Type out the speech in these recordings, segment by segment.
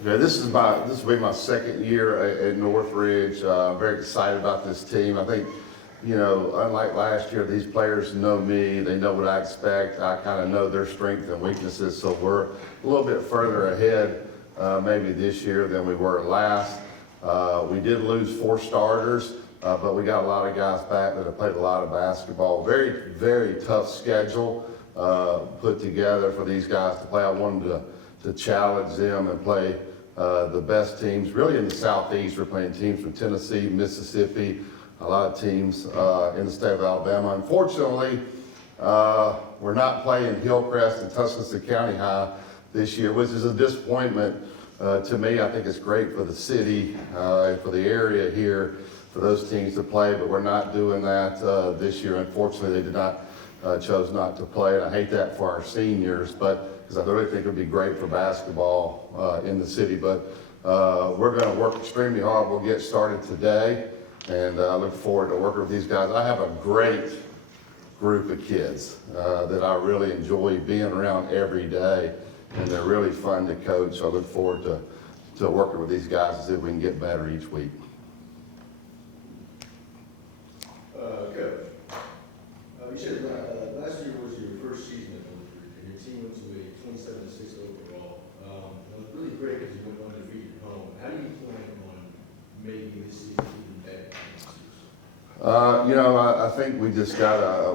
Okay, this will be my second year at Northridge. I'm very excited about this team. I think, unlike last year, these players know me. They know what I expect. I kind of know their strengths and weaknesses, so we're a little bit further ahead maybe this year than we were last. We did lose 4 starters, but we got a lot of guys back that have played a lot of basketball. Very, very tough schedule put together for these guys to play. I wanted to challenge them and play the best teams. Really in the Southeast, we're playing teams from Tennessee, Mississippi, a lot of teams in the state of Alabama. Unfortunately, we're not playing Hillcrest and Tuscaloosa County High this year, which is a disappointment to me. I think it's great for the city and for the area here for those teams to play, but we're not doing that this year. Unfortunately, they did not chose not to play, and I hate that for our seniors, but because I really think it would be great for basketball in the city. But we're going to work extremely hard. We'll get started today, and I look forward to working with these guys. I have a great group of kids that I really enjoy being around every day, and they're really fun to coach. I look forward to working with these guys to see if we can get better each week. Coach, you said last year was your first season at Northridge, and your team went to a 27-6 overall. It was really great because you went undefeated at home. How do you plan on making this season even better? I think we just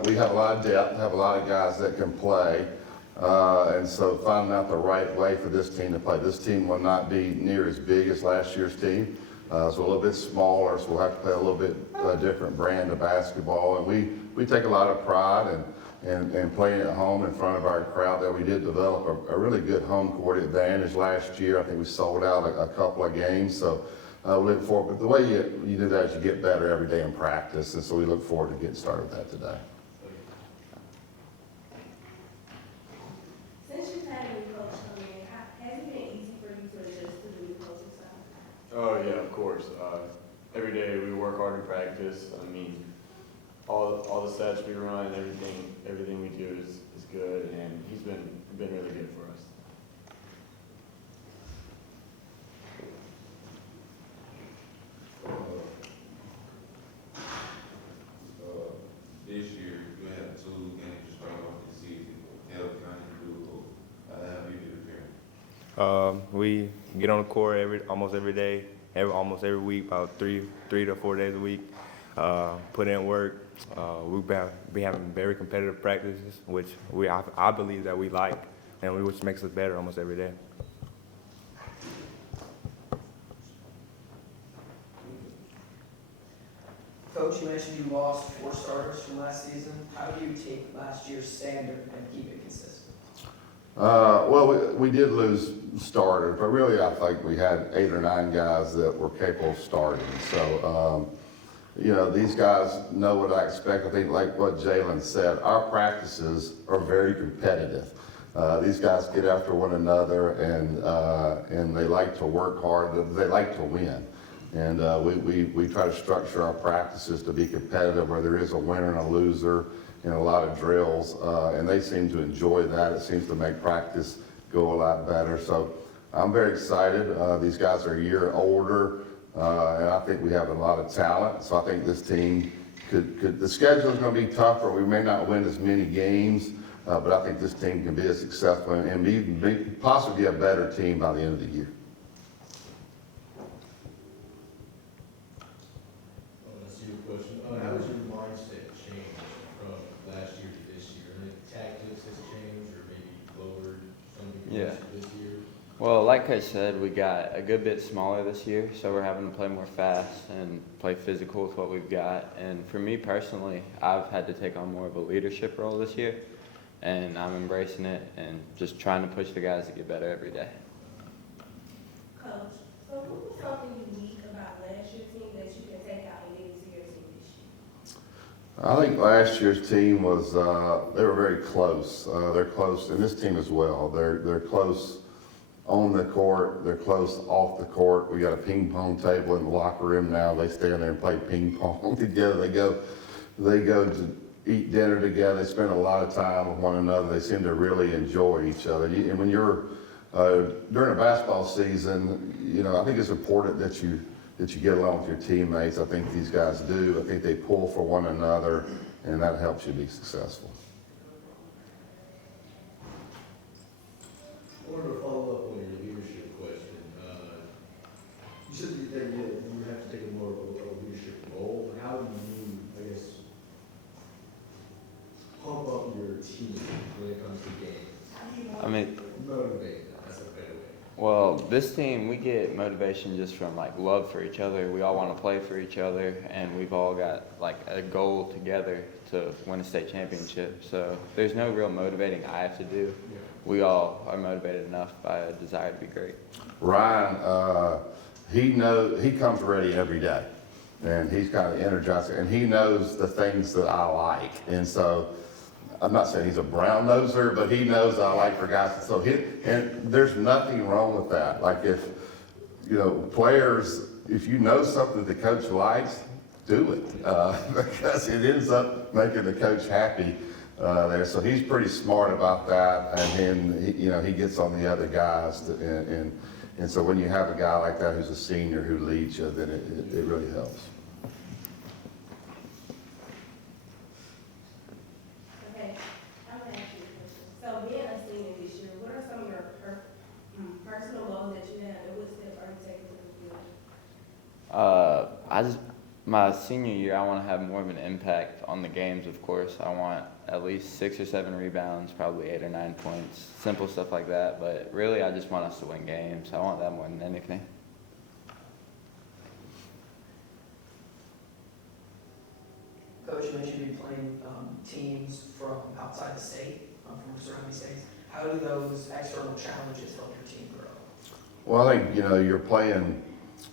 we have a lot of depth, have a lot of guys that can play. And so finding out the right way for this team to play. This team will not be near as big as last year's team. It's a little bit smaller, so we'll have to play a little bit different brand of basketball. And we take a lot of pride in playing at home in front of our crowd. That we did develop a really good home court advantage last year. I think we sold out a couple of games. So we look forward. But the way you do that is you get better every day in practice. And so we look forward to getting started with that today. Since you've had a new coach come in, has it been easy for you to adjust to the new coaching style? Oh yeah, of course. Every day we work hard in practice. I mean, all the sets we run, everything we do is good, and he's been really good for us. This year you have 2 games to start off the season. Help kind of do how you do it. We get on the court almost every day, almost every week, about three to 4 days a week. Put in work. We've been having very competitive practices, which I believe that we like, and which makes us better almost every day. Coach, you mentioned you lost 4 starters from last season. How do you take last year's standard and keep it consistent? Well, we did lose starters, but really I think we had 8 or 9 guys that were capable of starting. So, these guys know what I expect. I think like what Jalen said, our practices are very competitive. These guys get after one another, and they like to work hard. They like to win. And we try to structure our practices to be competitive, where there is a winner and a loser and a lot of drills, and they seem to enjoy that. It seems to make practice go a lot better. So I'm very excited. These guys are a year older, and I think we have a lot of talent. So I think this team the schedule is going to be tougher. We may not win as many games, but I think this team can be as successful and possibly be a better team by the end of the year. How has your mindset changed from last year to this year? Any tactics has changed, or maybe lowered some of your this year? Well, like I said, we got a good bit smaller this year, so we're having to play more fast and play physical with what we've got. And for me personally, I've had to take on more of a leadership role this year, and I'm embracing it and just trying to push the guys to get better every day. Coach, so what was something unique about last year's team that you can take out and get into your team this year? I think last year's team was they were very close. They're close, and this team as well. They're close on the court. They're close off the court. We got a ping pong table in the locker room now. They stand there and play ping pong together. They go to eat dinner together. They spend a lot of time with one another. They seem to really enjoy each other. And when you're During a basketball season, I think it's important that you get along with your teammates. I think these guys do. I think they pull for one another, and that helps you be successful. I wanted to follow up on your leadership question. You said that you have to take a more of a leadership role. How do you, I guess, pump up your team when it comes to games? I mean, Motivate them, that's a better way. well, this team, we get motivation just from like love for each other. We all want to play for each other, and we've all got like a goal together to win a state championship. So there's no real motivating I have to do. Yeah. We all are motivated enough by a desire to be great. Ryan, he comes ready every day, and he's kind of energized, and he knows the things that I like, and so I'm not saying he's a brown noser, but he knows I like for guys. So and there's nothing wrong with that. Like if players, if you know something that the coach likes, do it because it ends up making the coach happy there. So he's pretty smart about that, and then he gets on the other guys, and so when you have a guy like that who's a senior who leads you, then it really helps. Okay, I'm gonna ask you a question. So being a senior this year, what are some of your personal goals that you have, and what steps are you taking to fulfill? My senior year, I want to have more of an impact on the games, of course. I want at least 6 or 7 rebounds, probably 8 or 9 points, simple stuff like that. But really, I just want us to win games. I want that more than anything. Coach, you mentioned you playing teams from outside the state, from surrounding states. How do those external challenges help your team grow? Well, I think you're playing.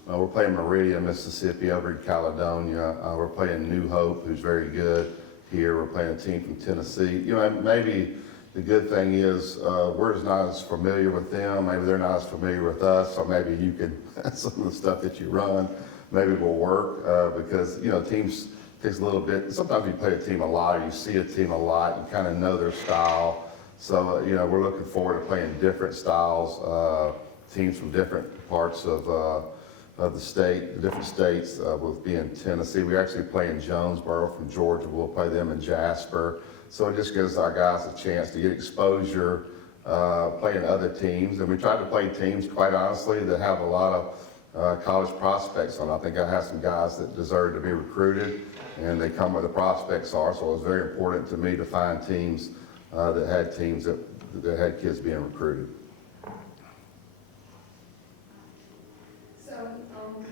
We're playing Meridian, Mississippi, over in Caledonia. We're playing New Hope, who's very good here. We're playing a team from Tennessee. Maybe the good thing is we're just not as familiar with them. Maybe they're not as familiar with us. So maybe you can some of the stuff that you run maybe will work because teams takes a little bit. Sometimes you play a team a lot, or you see a team a lot. You kind of know their style. So we're looking forward to playing different styles, teams from different parts of the state, the different states, with being Tennessee. We actually play in Jonesboro from Georgia. We'll play them in Jasper. So it just gives our guys a chance to get exposure, playing other teams. And we try to play teams, quite honestly, that have a lot of college prospects on. I think I have some guys that deserve to be recruited, and they come where the prospects are. So it was very important to me to find teams that had had kids being recruited. So,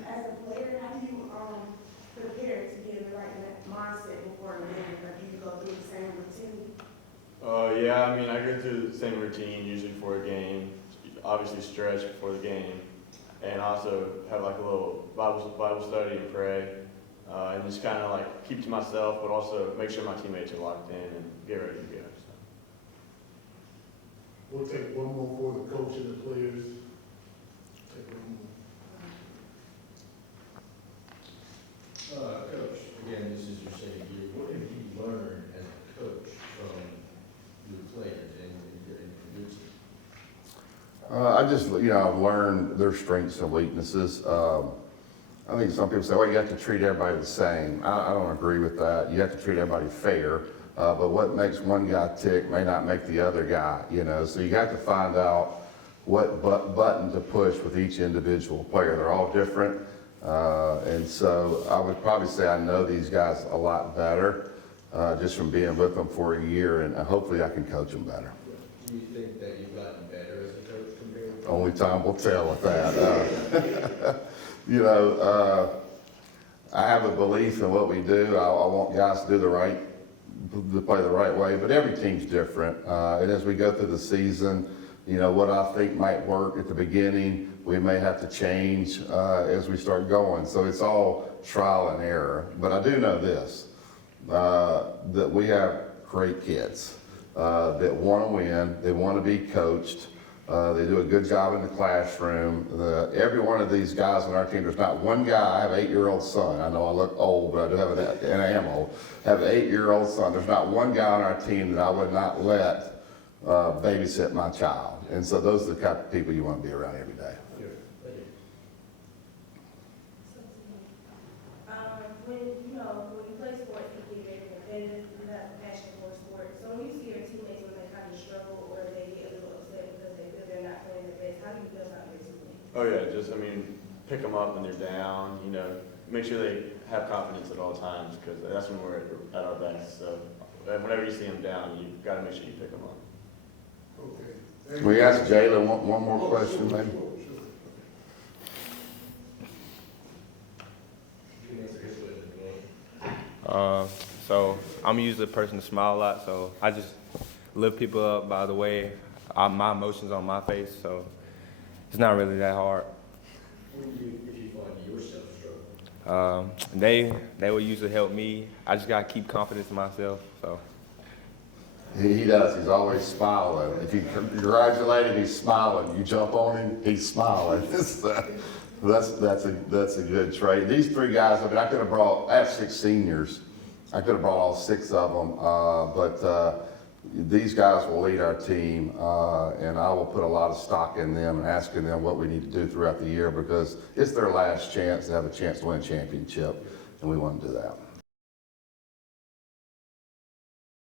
as a player, how do you prepare to get in the right mindset before a game? Or do you go through the same routine? Yeah, I mean, I go through the same routine usually for a game. Obviously stretch before the game, and also have like a little Bible study and pray, and just kind of like keep to myself, but also make sure my teammates are locked in and get ready to go. So. We'll take one more for the coach and the players. Take one more. Coach, again, this is your second year. What have you learned as a coach from your players and your team? I've learned their strengths and weaknesses. I think some people say, well, you have to treat everybody the same. I don't agree with that. You have to treat everybody fair. But what makes one guy tick may not make the other guy, So you have to find out what button to push with each individual player. They're all different. And so I would probably say I know these guys a lot better just from being with them for a year, and hopefully I can coach them better. Do you think that you've gotten better as a coach compared to? Only time will tell with that. I have a belief in what we do. I want guys to play the right way, but every team's different. And as we go through the season, what I think might work at the beginning, we may have to change as we start going. So it's all trial and error. But I do know this, that we have great kids that want to win, they want to be coached, they do a good job in the classroom. Every one of these guys on our team, there's not one guy. I have an 8-year-old son. I know I look old, but I do have and I am old. I have an 8-year-old son. There's not one guy on our team that I would not let babysit my child. And so those are the kind of people you want to be around every day. Here, thank you. When, when you play sports, you get very competitive, you have a passion for sport. So when you see your teammates when they kind of struggle or they get a little upset because they feel they're not playing their best, how do you feel about your teammates? Oh yeah, just, I mean, pick them up when they're down, make sure they have confidence at all times, because that's when we're at our best. So whenever you see them down, you've got to make sure you pick them up. Okay. We ask Jayla one more question, maybe? You can answer his question, go ahead. So I'm usually a person to smile a lot, so I just lift people up by the way my emotions on my face, so it's not really that hard. What do you do if you find yourself struggling? They will usually help me. I just gotta keep confidence in myself, so. He does. He's always smiling. If you congratulate him, he's smiling. You jump on him, he's smiling. That's a good trait. These three guys, I have 6 seniors. I could have brought all 6 of them, but these guys will lead our team, and I will put a lot of stock in them and asking them what we need to do throughout the year, because it's their last chance to have a chance to win a championship, and we want to do that.